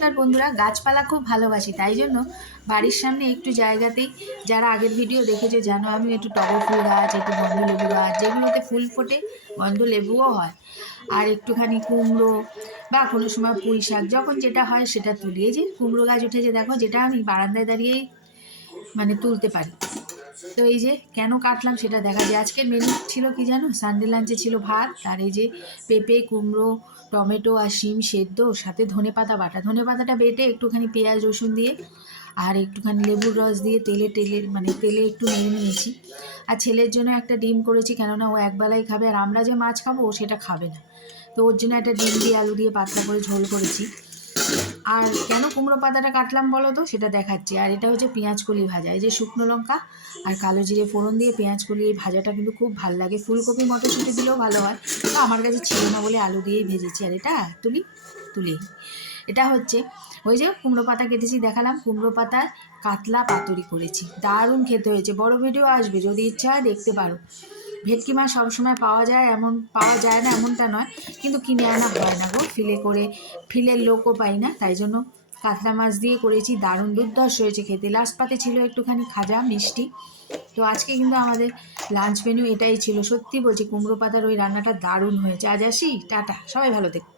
নমস্কার বন্ধুরা, গাছপালা খুব ভালোবাসি, তাই জন্য বাড়ির সামনে একটু জায়গাতেই, যারা আগের ভিডিও দেখেছো জানো আমি একটু টগর ফুল গাছ, একটু গন্ধ লেবু গাছ, যেগুলোতে ফুল ফোটে, গন্ধ লেবুও হয়, আর একটুখানি কুমড়ো বা কোনো সময় পুঁই শাক, যখন যেটা হয় সেটা তুলি। এই যে কুমড়ো গাছ উঠেছে দেখো, যেটা আমি বারান্দায় দাঁড়িয়েই মানে তুলতে পারি। তো এই যে কেন কাটলাম সেটা দেখা যায়। আজকের মেনু ছিল কি জানো, সানডে লাঞ্চে ছিল ভাত, আর এই যে পেঁপে, কুমড়ো, টমেটো আর শিম সেদ্ধ, সাথে ধনেপাতা বাটা। ধনেপাতাটা বেটে একটুখানি পেঁয়াজ রসুন দিয়ে আর একটুখানি লেবুর রস দিয়ে তেলে একটু নেড়ে নিয়েছি। আর ছেলের জন্য একটা ডিম করেছি, কেননা ও একবেলাই খাবে, আর আমরা যে মাছ খাবো ও সেটা খাবে না। তো ওর জন্য একটা ডিম দিয়ে আলু দিয়ে পাতলা করে ঝোল করেছি। আর কেন কুমড়ো পাতাটা কাটলাম বলো তো, সেটা দেখাচ্ছি। আর এটা হচ্ছে পেঁয়াজ কলি ভাজা, এই যে শুকনো লঙ্কা আর কালো জিরে ফোড়ন দিয়ে পেঁয়াজ কলি, এই ভাজাটা কিন্তু খুব ভালো লাগে। ফুলকপি মটরশুঁটি দিলেও ভালো হয়, তো আমার কাছে ছিল না বলে আলু দিয়েই ভেজেছি। আর এটা তুলি এটা হচ্ছে ওই যে কুমড়ো পাতা কেটেছি দেখালাম, কুমড়ো পাতায় কাতলা পাতুরি করেছি, দারুণ খেতে হয়েছে। বড় ভিডিও আসবে, যদি ইচ্ছা হয় দেখতে পারো। ভেটকি মাছ সবসময় পাওয়া যায় না এমনটা নয়, কিন্তু কিনে আনা হয় না গো, ফিলের লোকও পাই না, তাই জন্য কাতলা মাছ দিয়ে করেছি। দারুণ দুর্ধর্ষ হয়েছে খেতে। লাস্ট পাতে ছিল একটুখানি খাজা মিষ্টি। তো আজকে কিন্তু আমাদের লাঞ্চ মেনু এটাই ছিল। সত্যি বলছি, কুমড়ো পাতার ওই রান্নাটা দারুণ হয়েছে। আজ আসি, টাটা, সবাই ভালো থেকো।